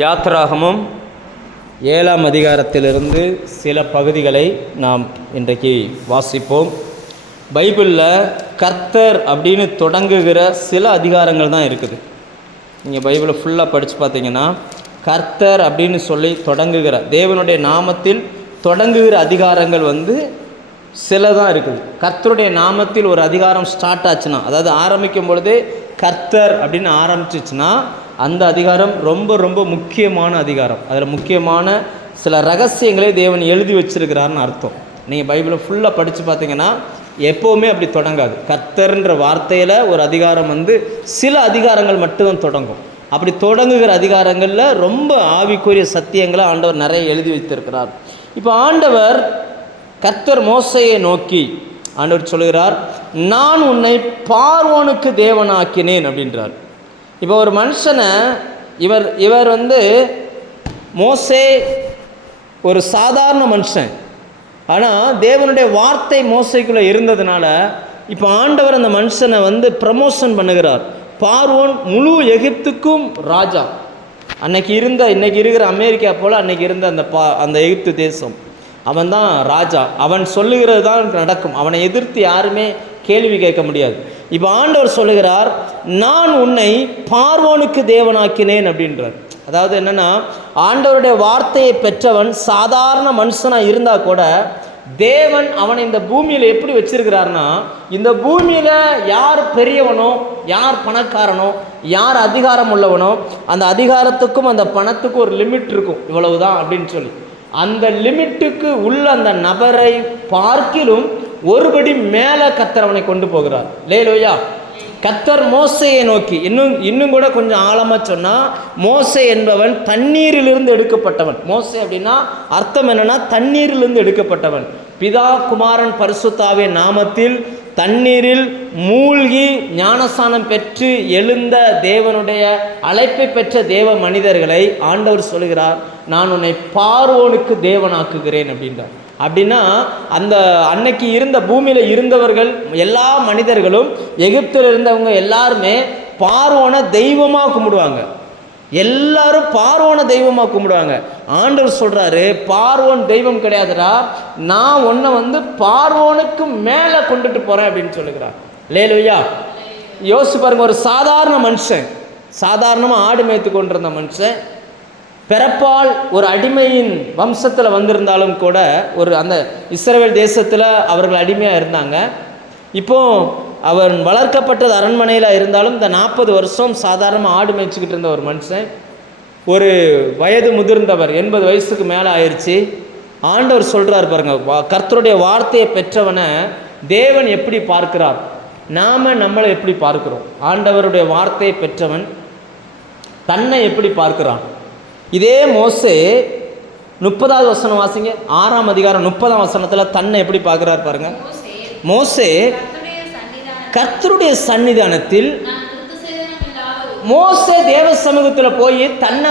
யாத்ராகமம் 7ஆம் அதிகாரத்திலிருந்து சில பகுதிகளை நாம் இன்றைக்கு வாசிப்போம். பைபிளில் கர்த்தர் அப்படின்னு தொடங்குகிற சில அதிகாரங்கள் தான் இருக்குது. நீங்கள் பைபிளை ஃபுல்லாக படித்து பார்த்தீங்கன்னா கர்த்தர் அப்படின்னு சொல்லி தொடங்குகிற தேவனுடைய நாமத்தில் தொடங்குகிற அதிகாரங்கள் சில தான் இருக்குது. கர்த்தருடைய நாமத்தில் ஒரு அதிகாரம் ஸ்டார்ட் ஆச்சுன்னா, அதாவது ஆரம்பிக்கும் பொழுதே கர்த்தர் அப்படின்னு ஆரம்பிச்சிச்சுன்னா அந்த அதிகாரம் ரொம்ப ரொம்ப முக்கியமான அதிகாரம். அதில் முக்கியமான சில ரகசியங்களை தேவன் எழுதி வச்சிருக்கிறார்னு அர்த்தம். நீங்கள் பைபிளை ஃபுல்லாக படித்து பார்த்தீங்கன்னா எப்போவுமே அப்படி தொடங்காது. கர்த்தர்ன்ற வார்த்தையில் ஒரு அதிகாரம் சில அதிகாரங்கள் மட்டும்தான் தொடங்கும். அப்படி தொடங்குகிற அதிகாரங்களில் ரொம்ப ஆவிக்குரிய சத்தியங்களை ஆண்டவர் நிறைய எழுதி வைத்திருக்கிறார். இப்போ ஆண்டவர் கர்த்தர் மோசையை நோக்கி ஆண்டவர் சொல்கிறார், நான் உன்னை பார்வோனுக்கு தேவனாக்கினேன் அப்படின்றார். இப்போ ஒரு மனுஷனை இவர் மோசே ஒரு சாதாரண மனுஷன், ஆனால் தேவனுடைய வார்த்தை மோசைக்குள்ளே இருந்ததுனால இப்போ ஆண்டவர் அந்த மனுஷனை ப்ரமோஷன் பண்ணுகிறார். பார்வோன் முழு எகிப்துக்கும் ராஜா. இன்னைக்கு இருக்கிற அமெரிக்கா போல் அன்னைக்கு இருந்த அந்த எகிப்து தேசம், அவன் தான் ராஜா. அவன் சொல்லுகிறது தான் நடக்கும். அவனை எதிர்த்து யாருமே கேள்வி கேட்க முடியாது. இப்போ ஆண்டவர் சொல்லுகிறார், நான் உன்னை பார்வோனுக்கு தேவனாக்கினேன் அப்படின்றார். அதாவது என்னென்னா, ஆண்டவருடைய வார்த்தையை பெற்றவன் சாதாரண மனுஷனாக இருந்தால் கூட தேவன் அவனை இந்த பூமியில் எப்படி வச்சிருக்கிறார்னா, இந்த பூமியில் யார் பெரியவனோ, யார் பணக்காரனோ, யார் அதிகாரம் உள்ளவனோ, அந்த அதிகாரத்துக்கும் அந்த பணத்துக்கும் ஒரு லிமிட் இருக்கும், இவ்வளவுதான் அப்படின்னு சொல்லி அந்த லிமிட்டுக்கு உள்ள அந்த நபரை பார்க்கிலும் ஒருபடி மேலே கர்த்தர் அவனை கொண்டு போகிறார். லேலோயா. கர்த்தர் மோசையை நோக்கி இன்னும் கூட கொஞ்சம் ஆழமாக சொன்னால், மோசே என்பவன் தண்ணீரிலிருந்து எடுக்கப்பட்டவன். மோசே அப்படின்னா அர்த்தம் என்னன்னா, தண்ணீரிலிருந்து எடுக்கப்பட்டவன். பிதா குமாரன் பரிசுத்தாவிய நாமத்தில் தண்ணீரில் மூழ்கி ஞானஸ்நானம் பெற்று எழுந்த தேவனுடைய அழைப்பை பெற்ற தேவ மனிதர்களை ஆண்டவர் சொல்கிறார், நான் உன்னை பார்வோனுக்கு தேவனாக்குகிறேன் அப்படின்றார். அப்படின்னா அந்த அன்னைக்கு இருந்த பூமியில் இருந்தவர்கள் எல்லா மனிதர்களும், எகிப்தில் இருந்தவங்க எல்லாருமே பார்வோனை தெய்வமாக கும்பிடுவாங்க. எல்லாரும் பார்வோனை தெய்வமாக கும்பிடுவாங்க. ஆண்டவர் சொல்கிறாரு, பார்வோன் தெய்வம் கிடையாதுடா, நான் உன்னை பார்வோனுக்கு மேலே கொண்டுட்டு போகிறேன் அப்படின்னு சொல்லுகிறார். லேலுயா. யோசிச்சு பாருங்க, ஒரு சாதாரண மனுஷன், சாதாரணமாக ஆடு மேய்த்து கொண்டிருந்த மனுஷன், பிறப்பால் ஒரு அடிமையின் வம்சத்தில் வந்திருந்தாலும் கூட, அந்த இஸ்ரவேல் தேசத்தில் அவர்கள் அடிமையாக இருந்தாங்க. இப்போ அவர் வளர்க்கப்பட்டது அரண்மனையில் இருந்தாலும் இந்த 40 வருஷம் சாதாரணமாக ஆடு மேய்ச்சிக்கிட்டு இருந்த ஒரு மனுஷன், ஒரு வயது முதிர்ந்தவர், 80 வயசுக்கு மேலே ஆயிடுச்சு. ஆண்டவர் சொல்கிறார் பாருங்க, கர்த்தருடைய வார்த்தையை பெற்றவனை தேவன் எப்படி பார்க்கிறார், நம்மளை எப்படி பார்க்கிறோம். ஆண்டவருடைய வார்த்தையை பெற்றவன் தன்னை எப்படி பார்க்கிறான். இதே மோசே 30வது வசனம் வாசிங்க, 6ஆம் அதிகாரம் 30ஆம் வசனத்தில் தன்னை எப்படி பார்க்கிறார் பாருங்க. மோசே கர்த்தருடைய சன்னிதானத்தில், மோசே தேவ சமூகத்தில் போய் தன்னை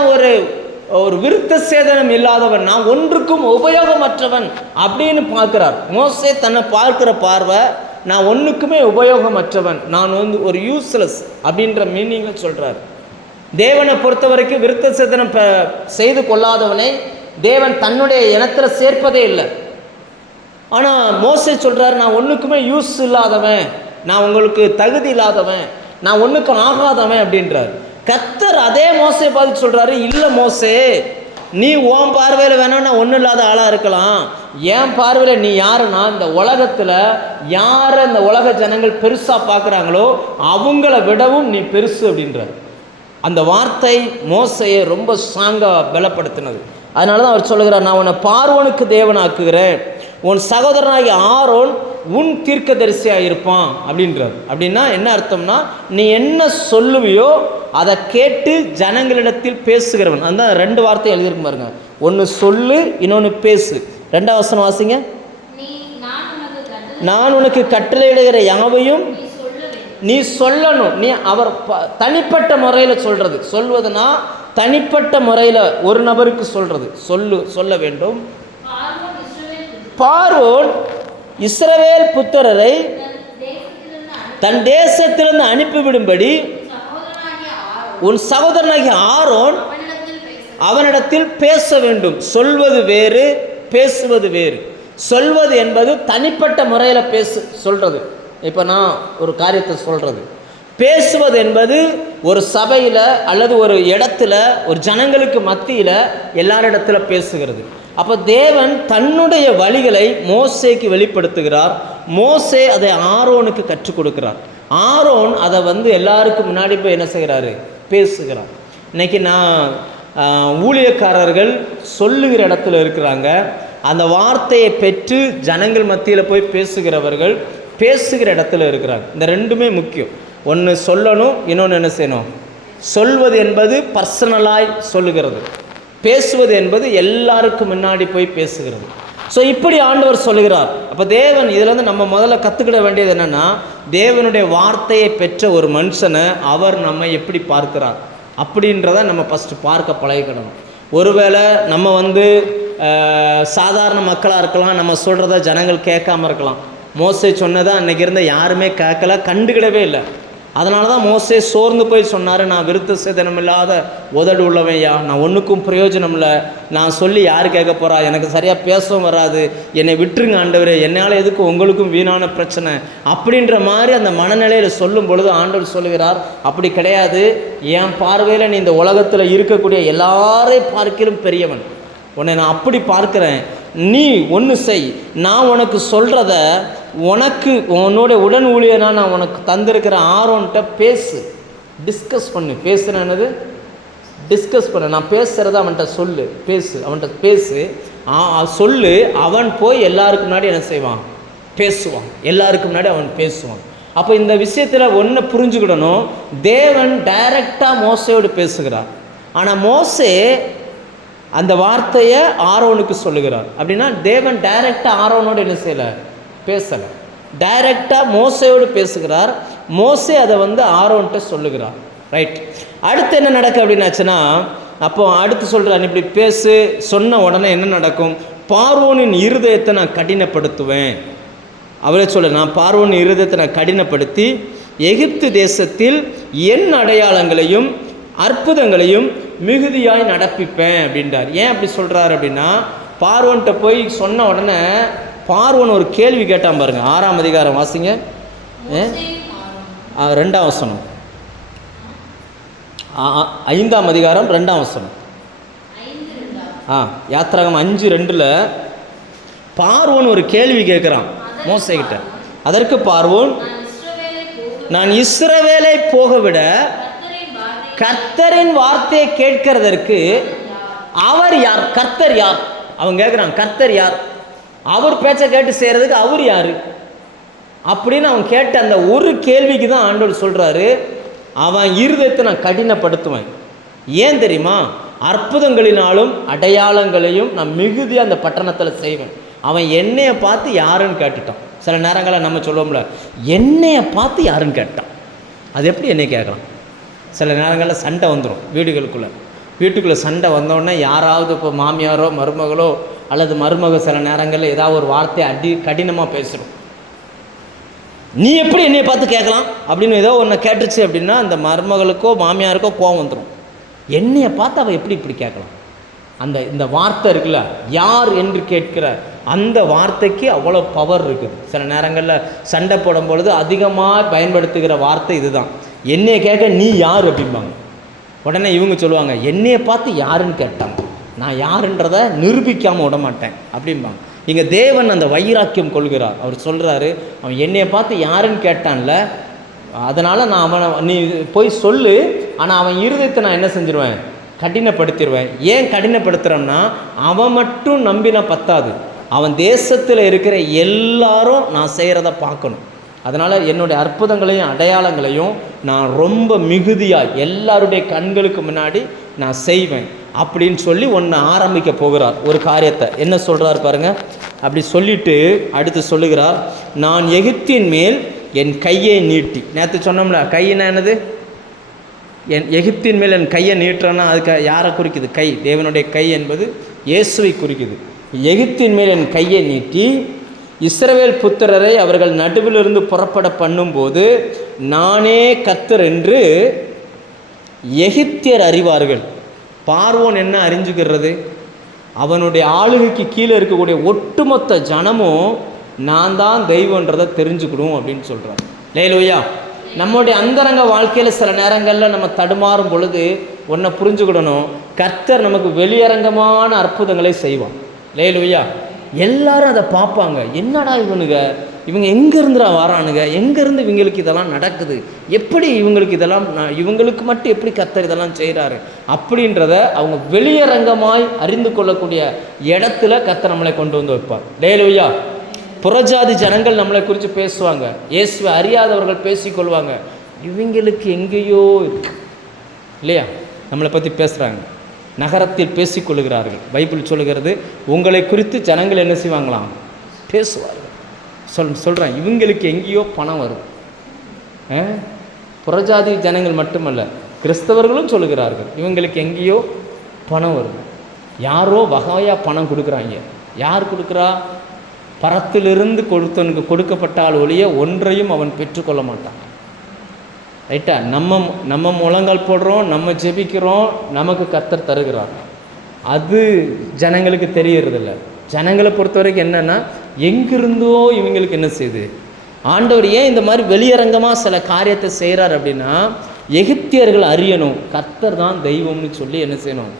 ஒரு விருத்த சேதனம் இல்லாதவன், நான் ஒன்றுக்கும் உபயோகமற்றவன் அப்படின்னு பார்க்கிறார். மோசே தன்னை பார்க்கிற பார்வை, நான் ஒன்றுக்குமே உபயோகமற்றவன், நான் ஒரு யூஸ்லெஸ் அப்படின்ற மீனிங்கில் சொல்கிறார். தேவனை பொறுத்த வரைக்கும் விருத்த சேதனம் செய்து கொள்ளாதவனை தேவன் தன்னுடைய இனத்தில் சேர்ப்பதே இல்லை. ஆனால் மோசே சொல்கிறார், நான் ஒன்றுக்குமே யூஸ் இல்லாதவன், நான் உங்களுக்கு தகுதி இல்லாதவன், நான் ஒன்றுக்கு ஆகாதவன் அப்படின்றார். கர்த்தர் அதே மோசே பார்த்து சொல்கிறாரு, இல்லை மோசே, நீ உன் பார்வையில் வேணா நான் ஒன்றும் இல்லாத ஆளாக இருக்கலாம், என் பார்வையில் நீ யாருன்னா, இந்த உலகத்தில் யாரை இந்த உலக ஜனங்கள் பெருசாக பார்க்குறாங்களோ அவங்கள விடவும் நீ பெருசு அப்படின்றார். அந்த வார்த்தை மோசையை ரொம்ப ஸ்ட்ராங்காக பலப்படுத்தினது. அதனால தான் அவர் சொல்லுகிறார், நான் உன்னை பார்வோனுக்கு தேவனாக்குகிறேன், உன் சகோதரனாகிய ஆரோன் உன் தீர்க்கதரிசியாக இருப்பான் அப்படின்றார். அப்படின்னா என்ன அர்த்தம்னா, நீ என்ன சொல்லுவியோ அதை கேட்டு ஜனங்களிடத்தில் பேசுகிறவன். அந்த 2 வார்த்தை எழுதியிருக்கு பாருங்க, ஒன்று சொல்லு, இன்னொன்று பேசு. 2ஆம் வசனம் வாசிங்க. நான் உனக்கு கட்டளையிடுகிற யாவையும் நீ சொல்லணும். நீ அவர் தனிப்பட்ட முறையில் சொல்வதுனா தனிப்பட்ட முறையில் ஒரு நபருக்கு சொல்ல வேண்டும். பார்வோன் இஸ்ரவேல் புத்திரரை தன் தேசத்திலிருந்து அனுப்பிவிடும்படி உன் சகோதரனாகிய ஆரோன் அவனிடத்தில் பேச வேண்டும். சொல்வது வேறு, பேசுவது வேறு. சொல்வது என்பது தனிப்பட்ட முறையில் சொல்கிறது. இப்போ நான் ஒரு காரியத்தை சொல்கிறது. பேசுவது என்பது ஒரு சபையில் அல்லது ஒரு இடத்துல ஒரு ஜனங்களுக்கு மத்தியில் எல்லாரிடத்துல பேசுகிறது. அப்போ தேவன் தன்னுடைய வழிகளை மோசேக்கு வெளிப்படுத்துகிறார். மோசே அதை ஆரோனுக்கு கற்றுக் கொடுக்கிறார். ஆரோன் அதை எல்லாருக்கும் முன்னாடி போய் என்ன செய்கிறாரு? பேசுகிறார். இன்னைக்கு நான் ஊழியக்காரர்கள் சொல்லுகிற இடத்துல இருக்கிறாங்க. அந்த வார்த்தையை பெற்று ஜனங்கள் மத்தியில் போய் பேசுகிறவர்கள் பேசுகிற இடத்துல இருக்கிறாங்க. இந்த ரெண்டுமே முக்கியம். ஒன்று சொல்லணும், இன்னொன்று என்ன செய்யணும்? சொல்வது என்பது பர்சனலாய் சொல்லுகிறது, பேசுவது என்பது எல்லாருக்கும் முன்னாடி போய் பேசுகிறது. ஸோ இப்படி ஆண்டவர் சொல்லுகிறார். அப்போ தேவன் இதில் நம்ம முதல்ல கற்றுக்கிட வேண்டியது என்னென்னா, தேவனுடைய வார்த்தையை பெற்ற ஒரு மனுஷனை அவர் நம்ம எப்படி பார்க்கிறார் அப்படின்றத நம்ம ஃபஸ்ட்டு பார்க்க பழகிக்கணும். ஒருவேளை நம்ம சாதாரண மக்களாக இருக்கலாம், நம்ம சொல்கிறத ஜனங்கள் கேட்காம இருக்கலாம். மோசே சொன்னதை அன்றைக்கி இருந்த யாருமே கேட்கல, கண்டுக்கிடவே இல்லை. அதனால தான் மோசே சோர்ந்து போய் சொன்னார், நான் விருத்த சேதனம் இல்லாத உதடு உள்ளவையா, நான் ஒன்றுக்கும் பிரயோஜனம் இல்லை, நான் சொல்லி யார் கேட்க போகிறா, எனக்கு சரியாக பேசவும் வராது, என்னை விட்டுருங்க ஆண்டவரே, என்னால் எதுக்கு உங்களுக்கும் வீணான பிரச்சனை அப்படின்ற மாதிரி அந்த மனநிலையில் சொல்லும் பொழுது ஆண்டவர் சொல்லுகிறார், அப்படி கிடையாது, என் பார்வையில் நீ இந்த உலகத்தில் இருக்கக்கூடிய எல்லாரையும் பார்க்கிலும் பெரியவன், உன்னை நான் அப்படி பார்க்குறேன், நீ ஒன்று செய், நான் உனக்கு சொல்கிறத உனக்கு உன்னோடைய உடன் ஊழியனா நான் உனக்கு தந்திருக்கிற ஆரோன்கிட்ட பேசு, டிஸ்கஸ் பண்ணு. பேசுனது டிஸ்கஸ் பண்ணு, நான் பேசுகிறத அவன்கிட்ட சொல்லு, பேசு, அவன்கிட்ட பேசு, சொல்லு. அவன் போய் எல்லாருக்கு முன்னாடி என்ன செய்வான்? பேசுவான். எல்லாருக்கு முன்னாடி அவன் பேசுவான். அப்போ இந்த விஷயத்தில் ஒன்று புரிஞ்சுக்கிடணும், தேவன் டைரக்டாக மோசையோடு பேசுகிறார். ஆனால் மோசே அந்த வார்த்தையை ஆரோனுக்கு சொல்லுகிறார். அப்படின்னா தேவன் டைரக்டாக ஆரோனோடு என்ன செய்யலை? பேசலை. டைரக்டாக மோசையோடு பேசுகிறார். மோசே அதை ஆரோன்கிட்ட சொல்லுகிறார். ரைட். அடுத்து என்ன நடக்கும் அப்படின்னாச்சுன்னா, அப்போ அடுத்து சொல்கிறார், இப்படி பேசு. சொன்ன உடனே என்ன நடக்கும்? பார்வோனின் இருதயத்தை நான் கடினப்படுத்துவேன். அவரே சொல்ல, நான் பார்வோனின் இருதயத்தை நான் கடினப்படுத்தி எகிப்து தேசத்தில் என் அடையாளங்களையும் அற்புதங்களையும் மிகுதியாய் நடப்பிப்பேன் அப்படின்றார். ஏன் அப்படி சொல்கிறார் அப்படின்னா, பார்வோன்கிட்ட போய் சொன்ன உடனே பார்வோன் ஒரு கேள்வி கேட்டான் பாருங்க. 6ஆம் அதிகாரம் வாசிங்க, 2ஆம் வசனம். 5ஆம் அதிகாரம் 2ஆம் வசனம். யாத்திராகம் 5:2 பார்வோன் ஒரு கேள்வி கேட்குறான் மோசேகிட்ட. அதற்கு பார்வோன், நான் இஸ்ரவேலை போகவிட கர்த்தரின் வார்த்தையை கேட்கிறதற்கு அவர் யார்? கர்த்தர் யார்? அவன் கேட்குறான், கர்த்தர் யார்? அவர் பேச்சை கேட்டு செய்கிறதுக்கு அவர் யார் அப்படின்னு அவன் கேட்ட அந்த ஒரு கேள்விக்கு தான் ஆண்டவர் சொல்கிறாரு, அவன் இருதயத்தை நான் கடினப்படுத்துவேன். ஏன் தெரியுமா? அற்புதங்களினாலும் அடையாளங்களையும் நான் மிகுதி அந்த பட்டணத்தில் செய்வேன். அவன் என்னையை பார்த்து யாருன்னு கேட்டுட்டான். சில நேரங்களில் நம்ம சொல்லுவோம்ல, என்னையை பார்த்து யாருன்னு கேட்டான். அது எப்படி என்னை கேட்கலாம்? சில நேரங்களில் சண்டை வந்துடும் வீட்டுக்குள்ளே சண்டை வந்தோடனே யாராவது இப்போ மாமியாரோ மருமகளோ அல்லது மருமக சில நேரங்களில் ஏதாவது ஒரு வார்த்தையை கடினமாக பேசிடும். நீ எப்படி என்னையை பார்த்து கேட்கலாம் அப்படின்னு ஏதோ ஒன்று கேட்டுச்சு அப்படின்னா அந்த மருமகளுக்கோ மாமியாருக்கோ கோவம் வந்துடும். என்னையை பார்த்து அவள் எப்படி இப்படி கேட்கலாம்? இந்த வார்த்தை இருக்குல்ல, யார் என்று கேட்கிற அந்த வார்த்தைக்கு அவ்வளோ பவர் இருக்குது. சில நேரங்களில் சண்டை போடும் பொழுது அதிகமாக பயன்படுத்துகிற வார்த்தை இதுதான், என்னையை கேட்க நீ யார் அப்படிம்பாங்க. உடனே இவங்க சொல்லுவாங்க, என்னையை பார்த்து யாருன்னு கேட்டாங்க, நான் யாருன்றதை நிரூபிக்காமல் விட மாட்டேன் அப்படிம்பாங்க. இங்கே தேவன் அந்த வைராக்கியம் கொள்கிறார். அவர் சொல்கிறாரு, அவன் என்னையை பார்த்து யாருன்னு கேட்டான்ல, அதனால் நான் அவனை நீ போய் சொல்லு, ஆனால் அவன் இருதயத்தை நான் என்ன செஞ்சிருவேன்? கடினப்படுத்திடுவேன். ஏன் கடினப்படுத்துகிறோம்னா, அவன் மட்டும் நம்பினா பத்தாது, அவன் தேசத்தில் இருக்கிற எல்லாரும் நான் செய்கிறத பார்க்கணும். அதனால் என்னுடைய அற்புதங்களையும் அடையாளங்களையும் நான் ரொம்ப மிகுதியாக எல்லாருடைய கண்களுக்கு முன்னாடி நான் செய்வேன் அப்படின்னு சொல்லி ஒன்று ஆரம்பிக்க போகிறார். ஒரு காரியத்தை என்ன சொல்கிறார் பாருங்கள். அப்படி சொல்லிட்டு அடுத்து சொல்லுகிறார், நான் எகிப்தின் மேல் என் கையை நீட்டி. நேற்று சொன்னோம்ல, கையினா என்னது? எகிப்தின் மேல் என் கையை நீட்டுறேன்னா அதுக்கு யாரை குறிக்குது? கை, தேவனுடைய கை என்பது இயேசுவை குறிக்குது. எகிப்தின் மேல் என் கையை நீட்டி இஸ்ரவேல் புத்திரரை அவர்கள் நடுவிலிருந்து புறப்பட பண்ணும்போது நானே கர்த்தர் என்று எகிப்தியர் அறிவார்கள். பார்வோன் என்ன அறிஞ்சுக்கிறது? அவனுடைய ஆளுகைக்கு கீழே இருக்கக்கூடிய ஒட்டுமொத்த ஜனமும் நான் தான் தெய்வன்றதை தெரிஞ்சுக்கணும் அப்படின்னு சொல்கிறார். லேலூயா. நம்முடைய அந்தரங்க வாழ்க்கையில் சில நேரங்களில் நம்ம தடுமாறும் பொழுது ஒன்றை புரிஞ்சுக்கிடணும், கர்த்தர் நமக்கு வெளியரங்கமான அற்புதங்களை செய்வான். லேலூயா. எல்லாரும் அதை பார்ப்பாங்க, என்னடா இவங்க எங்கேருந்துடா வரானுங்க, எங்கேருந்து இவங்களுக்கு இதெல்லாம் நடக்குது, எப்படி இவங்களுக்கு இதெல்லாம் இவங்களுக்கு மட்டும் எப்படி கர்த்தர் இதெல்லாம் செய்கிறாரு அப்படின்றத அவங்க வெளியரங்கமாய் அறிந்து கொள்ளக்கூடிய இடத்துல கர்த்தர் நம்மளை கொண்டு வந்து வைப்பார். லேலூயா. புறஜாதி ஜனங்கள் நம்மளை குறித்து பேசுவாங்க, இயேசுவை அறியாதவர்கள் பேசிக்கொள்வாங்க, இவங்களுக்கு எங்கேயோ இருக்கு இல்லையா, நம்மளை பற்றி பேசுகிறாங்க, நகரத்தில் பேசிக்கொள்கிறார்கள். பைபிள் சொல்லுகிறது, உங்களை குறித்து ஜனங்கள் என்ன செய்வாங்களாம், பேசுவார்கள். சொல்கிறேன், இவங்களுக்கு எங்கேயோ பணம் வருது. புறஜாதி ஜனங்கள் மட்டுமல்ல, கிறிஸ்தவர்களும் சொல்லுகிறார்கள், இவங்களுக்கு எங்கேயோ பணம் வருது. யாரோ வகையாக பணம் கொடுக்குறாங்க. யார் கொடுக்குறா? பரத்திலிருந்து கொடுத்தவனுக்கு கொடுக்கப்பட்டால் ஒழிய ஒன்றையும் அவன் பெற்றுக்கொள்ள மாட்டான். ரைட்டா? நம்ம முழங்கால் போடுறோம், நம்ம ஜெபிக்கிறோம், நமக்கு கர்த்தர் தருகிறார். அது ஜனங்களுக்கு தெரியறதில்ல. ஜனங்களை பொறுத்த வரைக்கும் என்னென்னா, எங்கிருந்தோ இவங்களுக்கு என்ன செய்யுது, ஆண்டவர் ஏன் இந்த மாதிரி வெளியரங்கமாக சில காரியத்தை செய்கிறார் அப்படின்னா, எகிப்தியர்கள் அறியணும் கர்த்தர் தான் தெய்வம்னு சொல்லி என்ன செய்யணும்,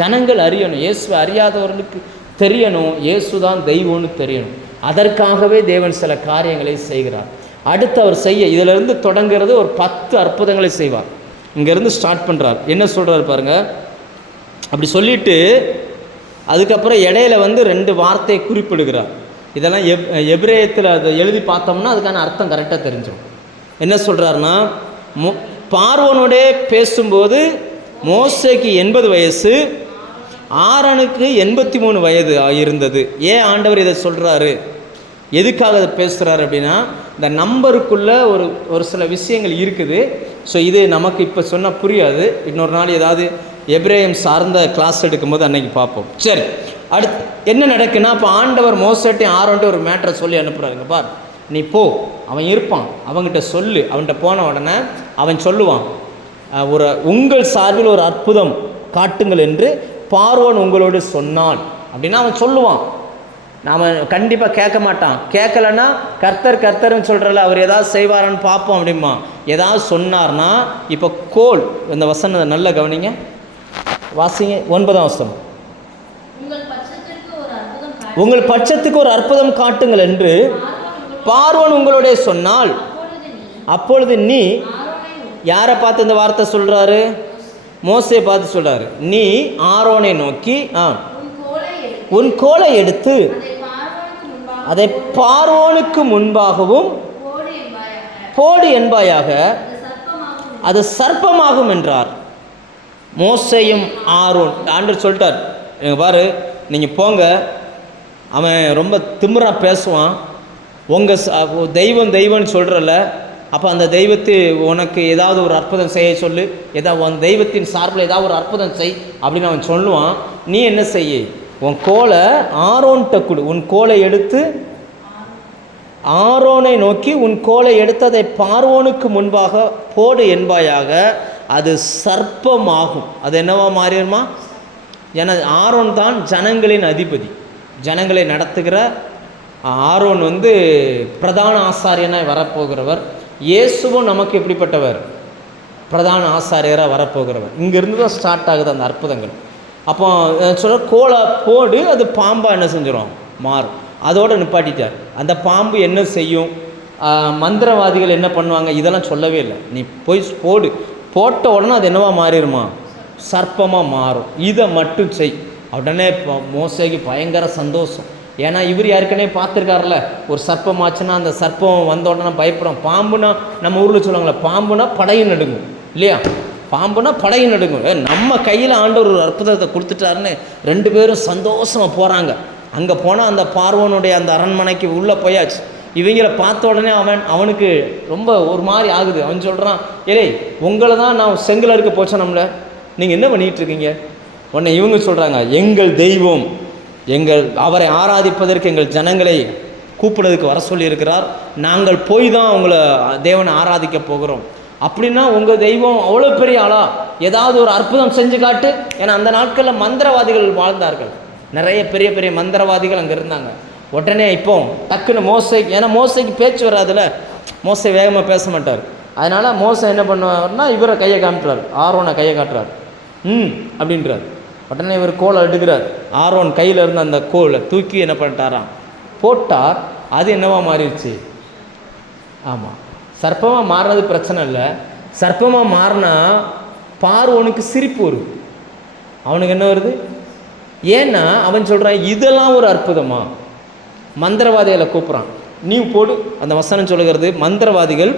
ஜனங்கள் அறியணும். இயேசுவை அறியாதவர்களுக்கு தெரியணும் இயேசு தான் தெய்வம்னு தெரியணும். அதற்காகவே தேவன் சில காரியங்களை செய்கிறார். அடுத்து அவர் செய்ய இதிலிருந்து தொடங்குறது ஒரு 10 அற்புதங்களை செய்வார். இங்கேருந்து ஸ்டார்ட் பண்ணுறார். என்ன சொல்கிறார் பாருங்க. அப்படி சொல்லிட்டு அதுக்கப்புறம் இடையில 2 வார்த்தையை குறிப்பிடுகிறார். இதெல்லாம் எபிரேயத்தில் அதை எழுதி பார்த்தோம்னா அதுக்கான அர்த்தம் கரெக்டாக தெரிஞ்சிடும். என்ன சொல்கிறாருன்னா, பார்வோனோடே பேசும்போது மோசேக்கு 80 வயசு, ஆரோனுக்கு 83 வயது இருந்தது. ஏன் ஆண்டவர் இதை சொல்கிறாரு, எதுக்காக அதை பேசுகிறாரு அப்படின்னா, இந்த நம்பருக்குள்ளே ஒரு சில விஷயங்கள் இருக்குது. ஸோ இது நமக்கு இப்போ சொன்னால் புரியாது. இன்னொரு நாள் ஏதாவது எபிரேயம் சார்ந்த கிளாஸ் எடுக்கும்போது அன்னைக்கு பார்ப்போம். சரி, அடுத்து என்ன நடக்குன்னா, இப்போ ஆண்டவர் மோசேட்டையும் ஆரோன்ட்டு ஒரு மேட்டரை சொல்லி அனுப்புகிறாருங்க. பார், நீ போ, அவன் இருப்பான், அவங்ககிட்ட சொல்லு. அவன்கிட்ட போன உடனே அவன் சொல்லுவான், உங்கள் சார்பில் ஒரு அற்புதம் காட்டுங்கள் என்று பார்வோன் உங்களோடு சொன்னான் அப்படின்னா அவன் சொல்லுவான். நாம் கண்டிப்பாக கேட்க மாட்டான். கேட்கலன்னா கர்த்தர்னு சொல்கிறல, அவர் ஏதாவது செய்வாரான்னு பார்ப்போம் அப்படிமா. ஏதாவது சொன்னார்னா, இப்போ கோல், இந்த வசனத்தை நல்ல கவனிங்க, வாசிங்க 9ஆம் வசனம். உங்கள் பட்சத்துக்கு ஒரு அற்புதம் காட்டுங்கள் என்று பார்வோன் உங்களோட சொன்னால், அப்பொழுது நீ, யாரை பார்த்து இந்த வார்த்தை சொல்கிறாரு, மோசே பார்த்து சொல்கிறாரு, நீ ஆரோனை நோக்கி உன் கோலை எடுத்து அதை பார்வோனுக்கு முன்பாகவும் போடு என்பாயாக, அது சர்ப்பமாகும் என்றார். மோசேயும் ஆரோன், ஆண்டவர் சொல்லிட்டார், பாரு நீங்கள் போங்க, அவன் ரொம்ப திமிராக பேசுவான், உங்கள் தெய்வம்னு சொல்கிறல்ல, அப்போ அந்த தெய்வத்தை உனக்கு ஏதாவது ஒரு அற்புதம் செய்ய சொல்லு, ஏதாவது உன் தெய்வத்தின் சார்பில் ஏதாவது ஒரு அற்புதம் செய் அப்படின்னு அவன் சொல்லுவான். நீ என்ன செய்ய, உன் கோலை ஆரோன்கிட்ட கொடு, உன் கோலை எடுத்து ஆரோனை நோக்கி உன் கோலை எடுத்து அதை பார்வோனுக்கு முன்பாக போடு என்பாயாக, அது சர்ப்பமாகும். அது என்னவா மாறிடுமா? ஏன்னா ஆரோன் தான் ஜனங்களின் அதிபதி, ஜனங்களை நடத்துகிற ஆரோன் பிரதான ஆசாரியனாய் வரப்போகிறவர். இயேசுவும் நமக்கு எப்படிப்பட்டவர், பிரதான ஆசாரியராக வரப்போகிறவர். இங்கேருந்து தான் ஸ்டார்ட் ஆகுது அந்த அற்புதங்கள். அப்போ சொல்ல கோலை போடு, அது பாம்பாக என்ன செஞ்சிடும், மாறும். அதோடு நிப்பாட்டிட்டார். அந்த பாம்பு என்ன செய்யும், மந்திரவாதிகள் என்ன பண்ணுவாங்க, இதெல்லாம் சொல்லவே இல்லை. நீ போய் போடு, போட்ட உடனே அது என்னவா மாறிடுமா, சர்ப்பமாக மாறும். இதை மட்டும் செய். உடனே மோசேக்கு பயங்கர சந்தோஷம். ஏன்னா இவர் ஏற்கனவே பார்த்துருக்காருல, ஒரு சர்ப்பம் ஆச்சுன்னா அந்த சர்ப்பம் வந்த உடனே பயப்படுறோம். பாம்புனா நம்ம ஊரில் சொல்லுவாங்களே, பாம்புனா படையும் நடுங்கும் இல்லையா, பாம்புனா படையும் நடுங்கும். நம்ம கையில் ஆண்டவர் ஒரு அற்புதத்தை கொடுத்துட்டாருன்னு 2 பேரும் சந்தோஷமாக போகிறாங்க. அங்கே போனால் அந்த பார்வோனுடைய அந்த அரண்மனைக்கு உள்ளே போயாச்சு. இவங்களை பார்த்த உடனே அவனுக்கு ரொம்ப ஒரு மாதிரி ஆகுது. அவன் சொல்கிறான், ஏய் உங்களை தான் நான் செங்கலருக்கு போச்சேன், நம்மளை நீங்கள் என்ன பண்ணிகிட்ருக்கீங்க? உடனே இவங்க சொல்கிறாங்க, எங்கள் தெய்வம் அவரை ஆராதிப்பதற்கு எங்கள் ஜனங்களை கூப்பிடுறதுக்கு வர சொல்லியிருக்கிறார், நாங்கள் போய் தான் அவங்கள தேவனை ஆராதிக்க போகிறோம். அப்படின்னா உங்கள் தெய்வம் அவ்வளோ பெரிய ஆளா, ஏதாவது ஒரு அற்புதம் செஞ்சு காட்டு. ஏன்னா அந்த நாட்களில் மந்திரவாதிகள் வாழ்ந்தார்கள், நிறைய பெரிய பெரிய மந்திரவாதிகள் அங்கே இருந்தாங்க. உடனே இப்போ டக்குன்னு மோசைக்கு, ஏன்னா மோசைக்கு பேச்சு வராதுல, மோசை வேகமாக பேச மாட்டார். அதனால் மோசை என்ன பண்ணுவார்னா இவரை கையை காமிட்டுறார், ஆரோனை கையை காட்டுறார். அப்படின்றார். உடனே இவர் கோலை எடுக்கிறார். ஆரோன் கையில் இருந்த அந்த கோலை தூக்கி என்ன பண்ணிட்டாராம், போட்டார். அது என்னவா மாறிடுச்சு? ஆமாம், சர்ப்பமாக மாறினது பிரச்சனை இல்லை. சர்ப்பமாக மாறினா பார்வோனுக்கு சிரிப்பு வரும். அவனுக்கு என்ன வருது? ஏன்னா அவன் சொல்கிறான், இதெல்லாம் ஒரு அற்புதமா? மந்திரவாதிகளை கூப்பிட்றான், நீ போடு. அந்த வசனம் சொல்லுகிறது, மந்திரவாதிகள்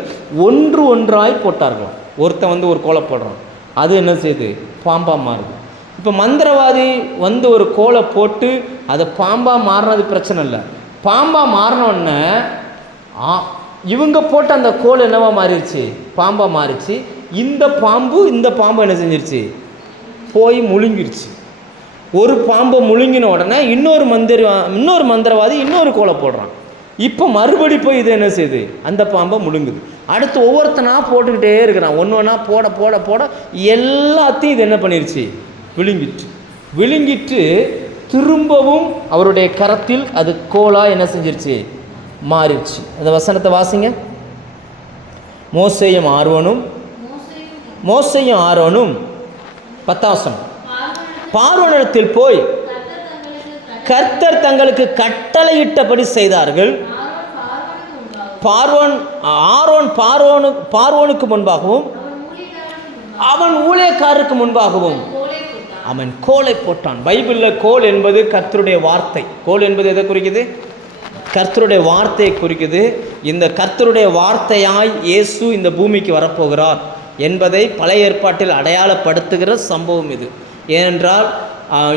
ஒன்று ஒன்றாய் போட்டார்கள். ஒருத்தன் வந்து ஒரு கோலை போடுறான், அது என்ன செய்யுது? பாம்பாக மாறுது. இப்போ மந்திரவாதி வந்து ஒரு கோலை போட்டு அதை பாம்பாக மாறினது பிரச்சனை இல்லை. பாம்பாக மாறினோடனே இவங்க போட்ட அந்த கோல் என்னவா மாறிடுச்சு? பாம்பாக மாறிடுச்சு. இந்த பாம்பு என்ன செஞ்சிருச்சு? போய் முழுங்கிருச்சு. ஒரு பாம்பை முழுங்கின உடனே இன்னொரு மந்திரவாதி இன்னொரு கோலை போடுறான். இப்போ மறுபடி போய் இது என்ன செய்யுது? அந்த பாம்பை முழுங்குது. அடுத்து ஒவ்வொருத்தனா போட்டுக்கிட்டே இருக்கிறான். ஒன்று ஒன்றா போட போட போட எல்லாத்தையும் இது என்ன பண்ணிருச்சு? விழுங்கிட்டு திரும்பவும் அவருடைய கரத்தில் அது கோலா என்ன செஞ்சிருச்சு? மாறிடுச்சு. அந்த வசனத்தை வாசிங்க. மோசேயும் ஆரோனும் 10 பார்வோனிடத்தில் போய் கர்த்தர் தங்களுக்கு கட்டளையிட்டபடி செய்தார்கள். ஆரோன் பார்வோனுக்கு முன்பாகவும் அவன் ஊழியக்காரருக்கு முன்பாகவும் அவன் கோலை போட்டான். பைபிளில் கோல் என்பது கர்த்தருடைய வார்த்தை. கோல் என்பது எதை குறிக்குது? கர்த்தருடைய வார்த்தையை குறிக்குது. இந்த கர்த்தருடைய வார்த்தையாய் இயேசு இந்த பூமிக்கு வரப்போகிறார் என்பதை பழைய ஏற்பாட்டில் அடையாளப்படுத்துகிற சம்பவம் இது. ஏனென்றால்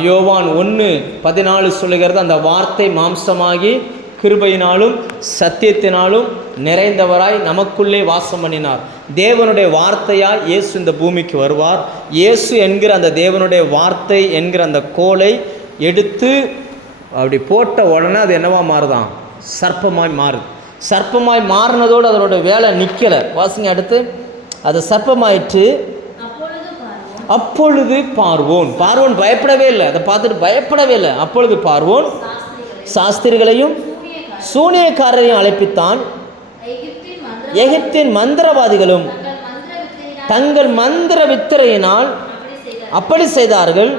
யோவான் 1:14 சொல்லுகிறது, அந்த வார்த்தை மாம்சமாகி கிருபையினாலும் சத்தியத்தினாலும் நிறைந்தவராய் நமக்குள்ளே வாசம் பண்ணினார். தேவனுடைய வார்த்தையால் இயேசு இந்த பூமிக்கு வருவார். இயேசு என்கிற அந்த தேவனுடைய வார்த்தை என்கிற அந்த கோலை எடுத்து அப்படி போட்ட உடனே அது என்னவா மாறுதான்? சர்ப்பமாய் மாறுது. சர்ப்பமாய் மாறினதோடு அதனோட வேலை நிற்கலை. வாசிங்க அடுத்து. அது சர்ப்பமாயிற்று. அப்பொழுது பார்வோன் பயப்படவே இல்லை. அதை பார்த்துட்டு பயப்படவே இல்லை. அப்பொழுது பார்வோன் சாஸ்திரிகளையும் சூனியக்காரரையும் அழைப்பித்தான். எகிப்தின் மந்திரவாதிகளும் தங்கள் மந்திர வித்திரையினால் அப்படி செய்தார்கள்.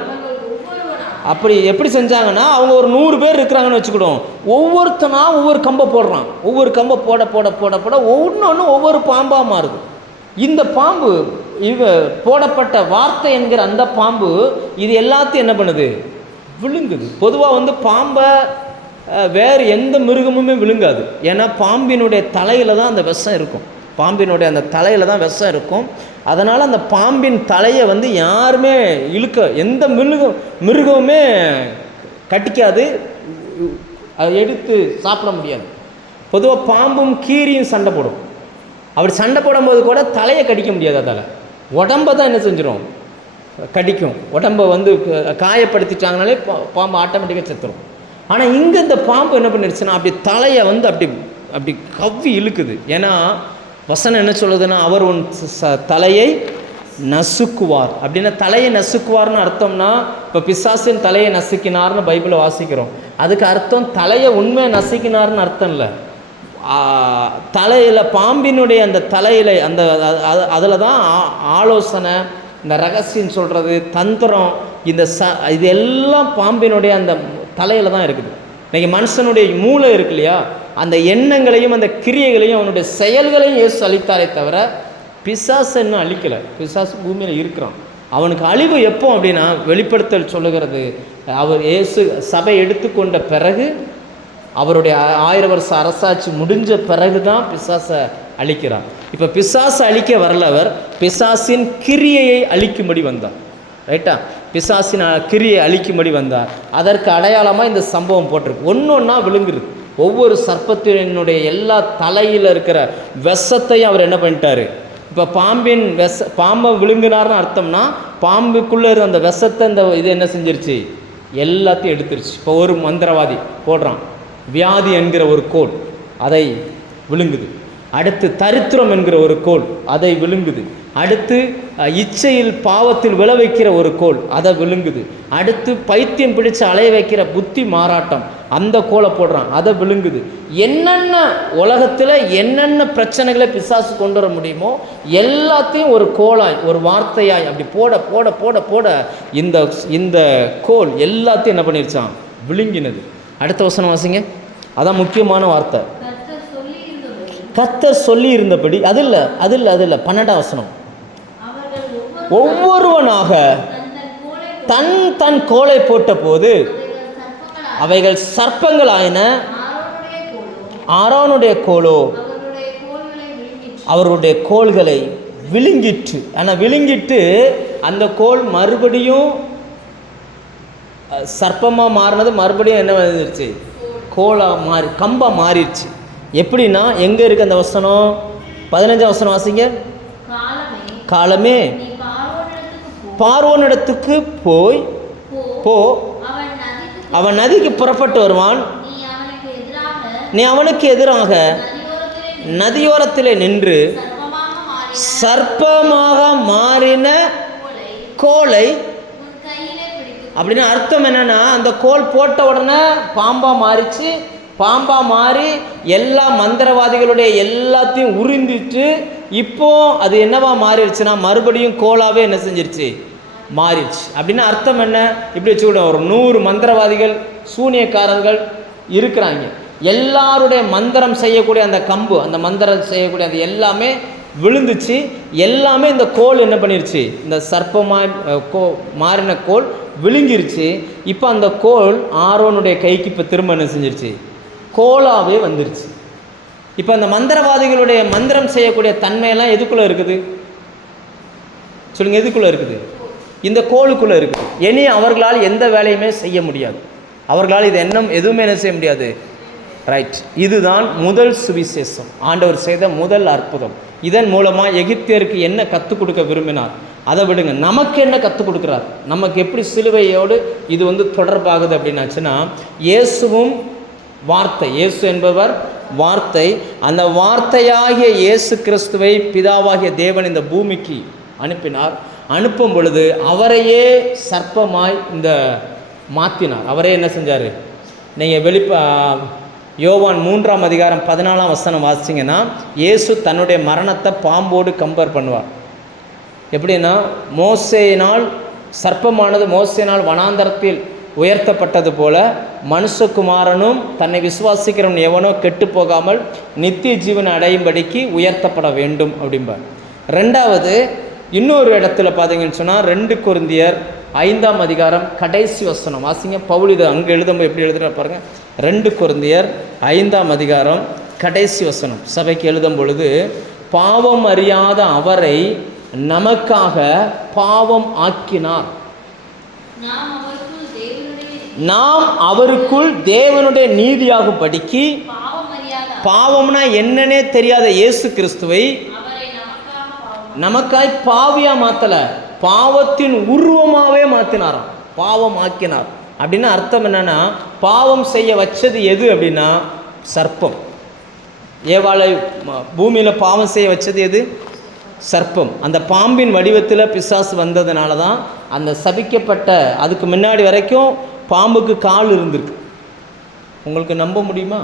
அப்படி எப்படி செஞ்சாங்கன்னா, அவங்க ஒரு 100 பேர் இருக்கிறாங்கன்னு வச்சுக்கிட்டோம். ஒவ்வொருத்தனா ஒவ்வொரு கம்பை போடுறான். ஒவ்வொரு கம்பை போட போட போட போட ஒவ்வொன்று ஒவ்வொரு பாம்பாக மாறுது. இந்த பாம்பு போடப்பட்ட வார்த்தை என்கிற அந்த பாம்பு இது எல்லாத்தையும் என்ன பண்ணுது? விழுங்குது. பொதுவாக வந்து பாம்பை வேறு எந்த மிருகமுமே விழுங்காது. ஏன்னா பாம்பினுடைய தலையில் தான் அந்த விஷம் இருக்கும். பாம்பினுடைய அந்த தலையில் தான் விஷம் இருக்கும். அதனால் அந்த பாம்பின் தலையை வந்து யாருமே எந்த மிருகமுமே கட்டிக்காது, அதை எடுத்து சாப்பிட முடியாது. பொதுவாக பாம்பும் கீரியும் சண்டை போடும். அப்படி சண்டை போடும்போது கூட தலையை கடிக்க முடியாது. அதால் உடம்பை தான் என்ன செஞ்சிடும்? கடிக்கும். உடம்பை வந்து காயப்படுத்திட்டாங்கனாலே பாம்பு ஆட்டோமேட்டிக்காக செத்துரும். ஆனால் இங்கே இந்த பாம்பு என்ன பண்ணிடுச்சுன்னா அப்படி தலையை வந்து அப்படி கவ்வி இழுக்குது. ஏன்னா வசனம் என்ன சொல்லுதுன்னா, அவர் உன் தலையை நசுக்குவார். அப்படின்னா தலையை நசுக்குவார்னு அர்த்தம்னா, இப்போ பிசாசின் தலையை நசுக்கினார்னு பைபிளை வாசிக்கிறோம். அதுக்கு அர்த்தம் தலையை உண்மையை நசுக்கினார்னு அர்த்தம் இல்லை. தலையில் பாம்பினுடைய அந்த தலையில் அந்த அதில் தான் ஆலோசனை, இந்த ரகசியம் சொல்கிறது, தந்திரம், இது எல்லாம் பாம்பினுடைய அந்த தலையில் தான் இருக்குது. இன்றைக்கி மனுஷனுடைய மூளை இருக்கு இல்லையா, அந்த எண்ணங்களையும் அந்த கிரியைகளையும் அவனுடைய செயல்களையும் இயேசு அழித்தாரே தவிர பிசாசு இன்னும் அழிக்கலை. பிசாசு பூமியில் இருக்கிறான். அவனுக்கு அழிவு எப்போ அப்படின்னா, வெளிப்படுத்தல் சொல்லுகிறது, அவர் இயேசு சபை எடுத்துக்கொண்ட பிறகு, அவருடைய 1000 வருஷ அரசாட்சி முடிஞ்ச பிறகு தான் பிசாசை அழிக்கிறார். இப்போ பிசாசை அழிக்க வரல, அவர் பிசாசின் கிரியையை அழிக்கும்படி வந்தார். ரைட்டா? பிசாசின் கிரியை அழிக்கும்படி வந்தார். அதற்கு அடையாளமாக இந்த சம்பவம் போட்டிருக்கு. ஒன்றா விழுங்குறது. ஒவ்வொரு சர்ப்பத்தினுடைய எல்லா தலையில் இருக்கிற விஷத்தையும் அவர் என்ன பண்ணிட்டாரு? இப்போ பாம்பை விழுங்கினார்னு அர்த்தம்னா, பாம்புக்குள்ளே இருந்த அந்த விஷத்தை இது என்ன செஞ்சிருச்சு? எல்லாத்தையும் எடுத்துருச்சு. இப்போ ஒரு மந்திரவாதி போடுறான், வியாதி என்கிற ஒரு கோல், அதை விழுங்குது. அடுத்து தரித்திரம் என்கிற ஒரு கோல், அதை விழுங்குது. அடுத்து இச்சையில் பாவத்தில் விழ வைக்கிற ஒரு கோல், அதை விழுங்குது. அடுத்து பைத்தியம் பிடிச்சு அலைய வைக்கிற புத்தி மாறாட்டம், அந்த கோலை போடுறான், அதை விழுங்குது. என்னென்ன உலகத்தில் என்னென்ன பிரச்சனைகளை பிசாசு கொண்டு வர முடியுமோ எல்லாத்தையும் ஒரு கோலாய், ஒரு வார்த்தையாய் அப்படி போட போட போட போட இந்த கோல் எல்லாத்தையும் என்ன பண்ணிருச்சான்? விழுங்கினது. அடுத்த வசனம் வாசிங்க. அதான் முக்கியமான வார்த்தை. கர்த்தர் சொல்லி இருந்தபடி. அது இல்லை 12ஆம் வசனம். ஒவ்வொருவனாக தன் கோலை போட்ட போது அவைகள் சர்ப்பங்கள் ஆயின. ஆரோனுடைய கோலோ அவருடைய கோல்களை விழுங்கிற்று. ஆனால் விழுங்கிட்டு அந்த கோல் மறுபடியும் சர்ப்பமாக மாறினது, மறுபடியும் என்ன வந்துருச்சு? கோலாக மாறி, கம்பாக மாறிடுச்சு. எப்படின்னா எங்கே இருக்குது அந்த வசனம்? 15ஆம் வசனம் வாசிங்க. காலமே பார்வோனிடத்துக்கு போய் போ, அவன் நதிக்கு புறப்பட்டு வருவான். நீ அவனுக்கு எதிராக நதியோரத்திலே நின்று சர்ப்பமாக மாறின கோலை. அப்படின்னு அர்த்தம் என்னன்னா, அந்த கோல் போட்ட உடனே பாம்பா மாறிச்சு. பாம்பா மாறி எல்லா மந்திரவாதிகளுடைய எல்லாத்தையும் உறிந்திட்டு இப்போ அது என்னவா மாறிடுச்சுன்னா மறுபடியும் கோலாவே என்ன செஞ்சிருச்சு? மாறிடுச்சு. அப்படின்னா அர்த்தம் என்ன? இப்படி வச்சுக்கிட்டோம், ஒரு 100 மந்திரவாதிகள் சூனியக்காரர்கள் இருக்கிறாங்க. எல்லாருடைய மந்திரம் செய்யக்கூடிய அந்த கம்பு, அந்த மந்திரம் செய்யக்கூடிய அது எல்லாமே விழுந்துச்சு. எல்லாமே இந்த கோல் என்ன பண்ணிருச்சு? இந்த சர்ப்பமாக மாறின கோல் விழுங்கிருச்சு. இப்போ அந்த கோல் ஆரோனுடைய கைக்கு இப்போ திரும்ப என்ன செஞ்சிருச்சு? கோலாவே வந்துருச்சு. இப்போ அந்த மந்திரவாதிகளுடைய மந்திரம் செய்யக்கூடிய தன்மையெல்லாம் எதுக்குள்ளே இருக்குது சொல்லுங்கள்? எதுக்குள்ளே இருக்குது? இந்த கோலுக்குள்ளே இருக்குது. இனி அவர்களால் எந்த வேலையுமே செய்ய முடியாது. அவர்களால் இது எதுவுமே என்ன செய்ய முடியாது. ரைட். இதுதான் முதல் சுவிசேஷம், ஆண்டவர் செய்த முதல் அற்புதம். இதன் மூலமாக எகிப்தியருக்கு என்ன கற்றுக் கொடுக்க விரும்பினார் அதை விடுங்க, நமக்கு என்ன கற்றுக் கொடுக்குறார், நமக்கு எப்படி சிலுவையோடு இது தொடர்பாகுது அப்படின்னாச்சுன்னா, இயேசுவும் வார்த்தை, இயேசு என்பவர் வார்த்தை. அந்த வார்த்தையாகிய இயேசு கிறிஸ்துவை பிதாவாகிய தேவன் இந்த பூமிக்கு அனுப்பினார். அனுப்பும் பொழுது அவரையே சர்ப்பமாய் மாற்றினார். அவரே என்ன செஞ்சார்? நீங்கள் யோவான் 3ஆம் அதிகாரம் 14ஆம் வசனம் வாசிச்சிங்கன்னா, இயேசு தன்னுடைய மரணத்தை பாம்போடு கம்பேர் பண்ணுவார். எப்படின்னா, மோசேயினால் சர்ப்பமானது மோசேயினால் வனாந்தரத்தில் உயர்த்தப்பட்டது போல மனுஷகுமாரனும் தன்னை விசுவாசிக்கிறவன் எவனோ கெட்டு போகாமல் நித்திய ஜீவனை அடையும்படிக்கு உயர்த்தப்பட வேண்டும் அப்படிம்பார். ரெண்டாவது இன்னொரு இடத்துல பார்த்தீங்கன்னு சொன்னால் 2 கொரிந்தியர் 5ஆம் அதிகாரம் கடைசி வசனம் வாசிங்க. பவுல் இது அங்கே எழுதும்போது எப்படி எழுதுகிற பாருங்கள். 2 கொரிந்தியர் 5ஆம் அதிகாரம் கடைசி வசனம் சபைக்கு எழுதும் பொழுது, பாவம் அறியாத அவரை நமக்காக பாவம் ஆக்கினார், நாம் அவருக்குள் தேவனுடைய நீதியாகும்படிக்கு. பாவம்னா என்னன்னே தெரியாத இயேசு கிறிஸ்துவை நமக்காய் பாவியா மாத்தல, பாவத்தின் உருவமாகவே மாற்றினாராம், பாவம் ஆக்கினார். அப்படின்னா அர்த்தம் என்னன்னா, பாவம் செய்ய வச்சது எது அப்படின்னா சர்ப்பம். ஏவாளை பூமியில் பாவம் செய்ய வச்சது எது? சர்ப்பம். அந்த பாம்பின் வடிவத்தில் பிசாசு வந்ததுனால தான் அந்த சபிக்கப்பட்ட, அதுக்கு முன்னாடி வரைக்கும் பாம்புக்கு கால் இருந்திருக்கு. உங்களுக்கு நம்ப முடியுமா?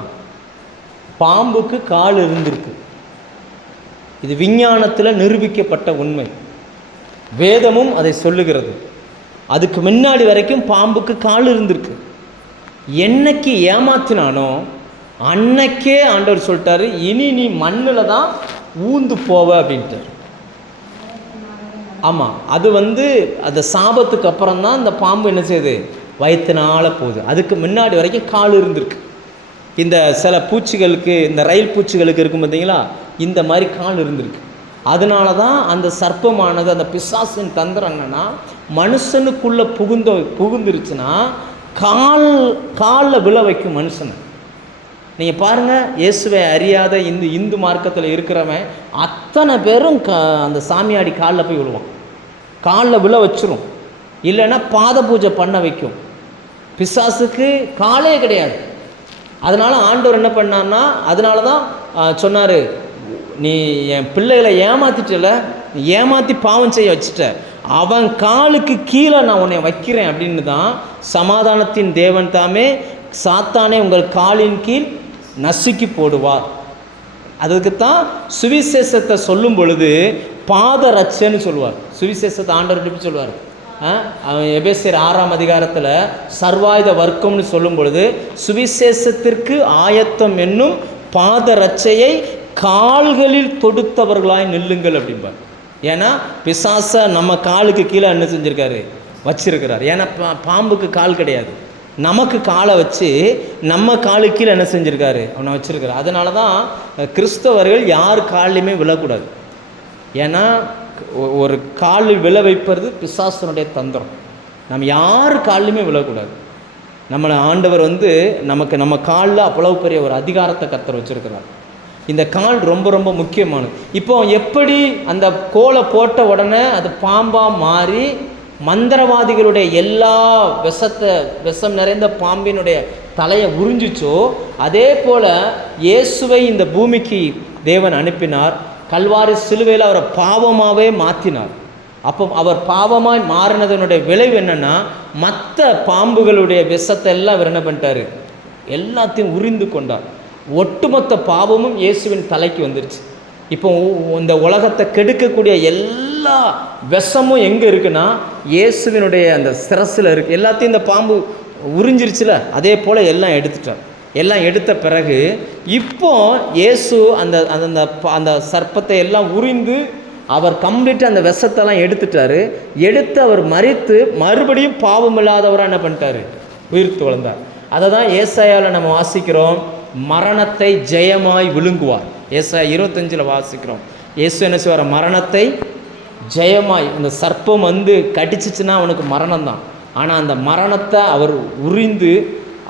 பாம்புக்கு கால் இருந்திருக்கு. இது விஞ்ஞானத்தில் நிரூபிக்கப்பட்ட உண்மை, வேதமும் அதை சொல்லுகிறது. அதுக்கு முன்னாடி வரைக்கும் பாம்புக்கு கால் இருந்திருக்கு. என்னைக்கு ஏமாத்தினானோ அன்னைக்கே ஆண்டவர் சொல்லிட்டாரு, இனி நீ மண்ணில் தான் ஊந்து போவ அப்படின்ட்டார். ஆமாம், அது அந்த சாபத்துக்கு அப்புறம் தான் இந்த பாம்பு என்ன செய்யுது? வயிற்றுனால போகுது. அதுக்கு முன்னாடி வரைக்கும் கால் இருந்திருக்கு. இந்த சில பூச்சிகளுக்கு, இந்த ரயில் பூச்சிகளுக்கு இருக்கும் பார்த்தீங்களா, இந்த மாதிரி கால் இருந்திருக்கு. அதனால தான் அந்த சர்ப்பமானது, அந்த பிசாசின் தந்திரம் என்னன்னா, மனுஷனுக்குள்ளே புகுந்துருச்சுன்னா காலில் விழ வைக்கும் மனுஷனை. நீங்கள் பாருங்கள், இயேசுவை அறியாத இந்து மார்க்கத்தில் இருக்கிறவன் அத்தனை பேரும் அந்த சாமியாடி காலில் போய் விழுவான், காலில் விழ வச்சிரும். இல்லைன்னா பாத பூஜை பண்ண வைக்கும். பிசாசுக்கு காலே கிடையாது. அதனால் ஆண்டவர் என்ன பண்ணார்னா, அதனால தான் சொன்னார், நீ என் பிள்ளைகளை ஏமாத்திட்டல, ஏமாற்றி பாவம் செய்ய வச்சுட்ட, அவன் காலுக்கு கீழே நான் உன்னை வைக்கிறேன் அப்படின்னு தான் சமாதானத்தின் தேவன் தாமே சாத்தானே உங்கள் காலின் கீழ் நசுக்கி போடுவார். அதுக்குத்தான் சுவிசேஷத்தை சொல்லும் பொழுது பாதரட்சைன்னு சொல்லுவார். சுவிசேஷத்தை ஆண்டவர் எப்படி சொல்லுவார்? அவன் எபேசியர் 6ஆம் அதிகாரத்தில் சர்வாயுத வர்க்கம்னு சொல்லும் பொழுது சுவிசேஷத்திற்கு ஆயத்தம் என்னும் பாதரட்சையை கால்களில் தொடுத்தவர்களாய் நில்லுங்கள் அப்படிம்பார். ஏன்னா பிசாசை நம்ம காலுக்கு கீழே என்ன செஞ்சுருக்காரு? வச்சிருக்கிறார். ஏன்னா பாம்புக்கு கால் கிடையாது, நமக்கு காலை வச்சு நம்ம காலுக்கு கீழே என்ன செஞ்சுருக்காரு? அவனை வச்சுருக்காரு. அதனால தான் கிறிஸ்தவர்கள் யார் கால்லையுமே விழக்கூடாது. ஏன்னா ஒரு காலில் விழ வைப்பது பிசாசனுடைய தந்திரம். நம்ம யார் கால்லையுமே விழக்கூடாது. நம்மளை ஆண்டவர் நமக்கு நம்ம காலில் அவ்வளவு பெரிய ஒரு அதிகாரத்தை கர்த்தர் வச்சுருக்கிறார். இந்த கால் ரொம்ப ரொம்ப முக்கியமானது. இப்போ எப்படி அந்த கோலை போட்ட உடனே அது பாம்பாக மாறி மந்திரவாதிகளுடைய எல்லா விஷம் நிறைந்த பாம்பினுடைய தலையை உறிஞ்சிச்சோ, அதே போல் இயேசுவை இந்த பூமிக்கு தேவன் அனுப்பினார். கல்வாரி சிலுவையில் அவரை பாவமாகவே மாற்றினார். அப்போ அவர் பாவமாய் மாறினதனுடைய விளைவு என்னென்னா, மற்ற பாம்புகளுடைய விஷத்தை எல்லாம் அவர் என்ன பண்ணிட்டார்? எல்லாத்தையும் உறிந்து கொண்டார். ஒட்டுமொத்த பாவமும் இயேசுவின் தலைக்கு வந்துருச்சு. இப்போ இந்த உலகத்தை கெடுக்கக்கூடிய எல்லா விஷமும் எங்கே இருக்குன்னா இயேசுவினுடைய அந்த சிரசில் இருக்குது. எல்லாத்தையும் இந்த பாம்பு உறிஞ்சிருச்சுல, அதே போல் எல்லாம் எடுத்துட்டார். எல்லாம் எடுத்த பிறகு இப்போ இயேசு அந்த அந்த அந்த சர்ப்பத்தை எல்லாம் உறிந்து அவர் கம்ப்ளீட்டாக அந்த விஷத்தெல்லாம் எடுத்துட்டார். எடுத்து அவர் மரித்து மறுபடியும் பாவம் இல்லாதவராக என்ன பண்ணிட்டார்? உயிர்த்து வளர்ந்தார். அதை தான் ஏசாயாவில் நம்ம வாசிக்கிறோம், மரணத்தை ஜெயமாய் விழுங்குவார். ஏசாயா 25 வாசிக்கிறோம். இயேசு என்ன செய்வார்? மரணத்தை ஜெயமாய். அந்த சர்ப்பம் கடிச்சிச்சுன்னா அவனுக்கு மரணம் தான். ஆனால் அந்த மரணத்தை அவர் உறிந்து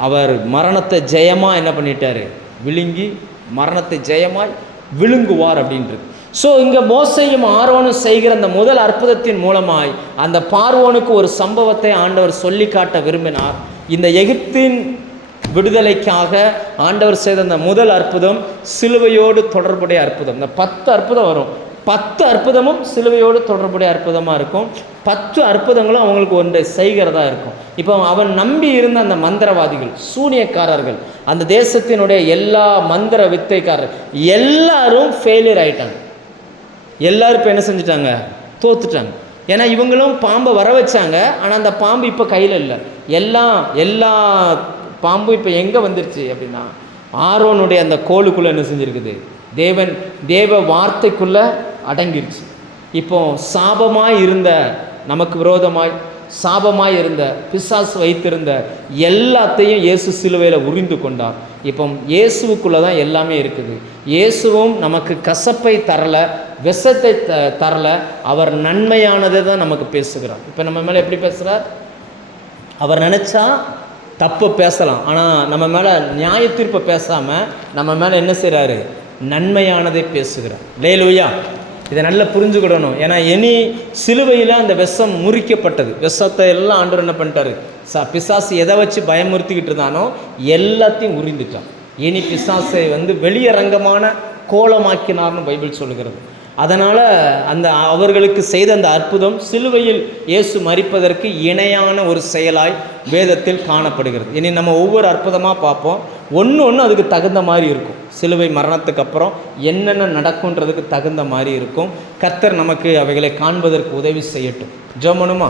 அவர் மரணத்தை ஜெயமாக என்ன பண்ணிட்டார்? விழுங்கி மரணத்தை ஜெயமாய் விழுங்குவார் அப்படின்றது. ஸோ இங்கே மோசேயும் ஆரோனும் செய்கிற அந்த முதல் அற்புதத்தின் மூலமாய் அந்த பார்வோனுக்கு ஒரு சம்பவத்தை ஆண்டவர் சொல்லி காட்ட விரும்பினார். இந்த எகிப்தின் விடுதலைக்காக ஆண்டவர் செய்த அந்த முதல் அற்புதம் சிலுவையோடு தொடர்புடைய அற்புதம். இந்த 10 அற்புதம் வரும். 10 அற்புதமும் சிலுவையோடு தொடர்புடைய அற்புதமாக இருக்கும். 10 அற்புதங்களும் அவங்களுக்கு ஒன்றை செய்கிறதா இருக்கும். இப்போ அவன் நம்பி இருந்த அந்த மந்திரவாதிகள், சூனியக்காரர்கள், அந்த தேசத்தினுடைய எல்லா மந்திர வித்தைக்காரர்கள் எல்லாரும் ஃபெயிலியர் ஆகிட்டாங்க. எல்லாரும் இப்போ என்ன செஞ்சிட்டாங்க? தோத்துட்டாங்க. ஏன்னா இவங்களும் பாம்பை வர வச்சாங்க, ஆனால் அந்த பாம்பு இப்போ கையில் இல்லை. எல்லா பாம்பு இப்போ எங்கே வந்துருச்சு அப்படின்னா ஆரோனுடைய அந்த கோலுக்குள்ளே என்ன செஞ்சுருக்குது? தேவ வார்த்தைக்குள்ளே அடங்கிருச்சு. இப்போ சாபமாய் இருந்த, நமக்கு விரோதமாய் சாபமாய் இருந்த, பிசாசு வைத்திருந்த எல்லாத்தையும் இயேசு சிலுவையில் உறிந்து கொண்டார். இப்போ இயேசுவுக்குள்ளே தான் எல்லாமே இருக்குது. இயேசுவும் நமக்கு கசப்பை தரலை, விஷத்தை தரலை. அவர் நன்மையானதை தான் நமக்கு பேசுகிறார். இப்போ நம்ம மேலே எப்படி பேசுகிறார்? அவர் நினச்சா தப்பு பேசலாம், ஆனால் நம்ம மேலே நியாய தீர்ப்பை பேசாமல் நம்ம மேலே என்ன செய்கிறாரு? நன்மையானதை பேசுகிறார். லேலூயா! இதை நல்லா புரிஞ்சுக்கிடணும். ஏன்னா சிலுவையில் அந்த விஷம் முறிக்கப்பட்டது. விஷத்தை எல்லாம் ஆண்டவர் என்ன பண்ணிட்டாரு? பிசாசு எதை வச்சு பயமுறுத்திக்கிட்டு இருந்தானோ எல்லாத்தையும் உறிந்துட்டான். பிசாசை வெளியரங்கமான கோலமாக்கினார்னு பைபிள் சொல்லுகிறது. அதனால் அவர்களுக்கு செய்த அந்த அற்புதம் சிலுவையில் இயேசு மரிப்பதற்கு இணையான ஒரு செயலாய் வேதத்தில் காணப்படுகிறது. இனி நம்ம ஒவ்வொரு அற்புதமாக பார்ப்போம். ஒன்று அதுக்கு தகுந்த மாதிரி இருக்கும். சிலுவை மரணத்துக்கு அப்புறம் என்னென்ன நடக்குன்றதுக்கு தகுந்த மாதிரி இருக்கும். கர்த்தர் நமக்கு அவைகளை காண்பதற்கு உதவி செய்யட்டும். ஜெபம் பண்ணுமா?